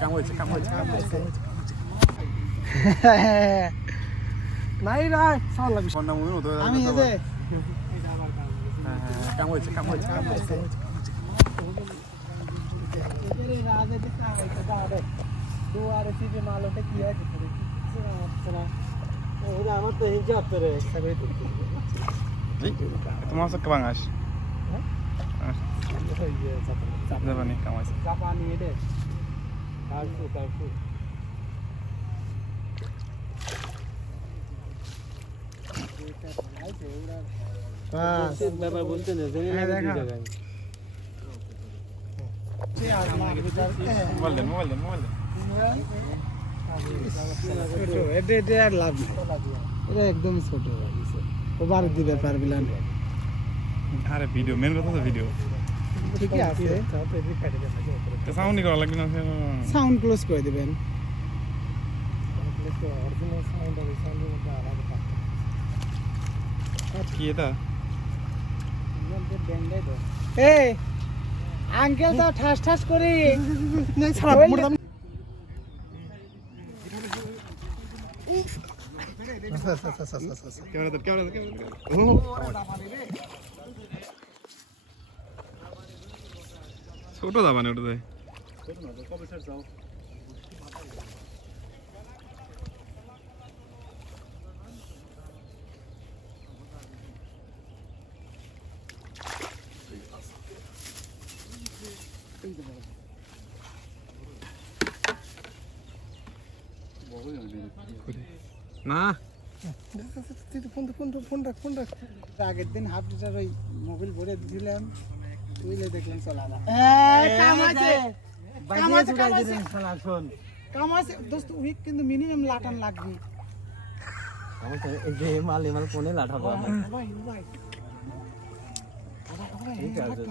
কাম হয়েছে কাম হয়েছে কাম হয়েছে নাই রাখ সাল লাগবে ফোন নাম মতো আমি এই যে কাম হয়েছে কাম হয়েছে কাম হয়েছে দুয়ারে সিপে মাল ওটা কি আছে আমার তো হিজাব তোরে তোমার সব বাঙাস যাবানি কাম হয়েছে জাপানি এটা কালসু কালসু ব্যাপার বলতে না জেনে মোবাইল দেন মোবাইল দেন মোবাইল দেন। এটা এটা আর লাভ নেই। এটা একদম ছোট ওভার দিবে পারবি না আরে ভিডিও মেন কথা তো ভিডিও। ঠিকই আছে। তো করা লাগবে না সাউন্ড ক্লোজ করে দিবেন। কি এটা? এই আঙ্কেল তো ঠাস ঠাস করি। ক্যামেরা ক্যামেরা ক্যামেরা ছোট দাবানে ওটাতে। না। আগের দিন হাফ লিটার ওই মোবিল ভরে দিয়েছিলাম তুইলে দেখলাম চলা না কামাইছে দোস্ত উইক কিন্তু মিনিমাম লাটান লাগবে। যে মাল এমাল ফোনে লাঠাবো ঠিক আছে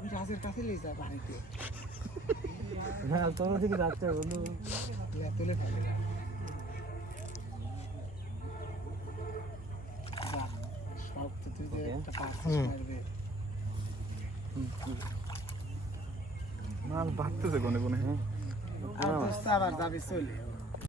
ওই রাজের কাছে লিয়ে যা বাড়িতে। তোর দিকে যাচ্ছে বন্ধু। তুলে ফেলে। সব তো তুই যে একটা পার্সেস মারবে। মাল বাড়তেছে কোনে কোনে আবার যাবি চলে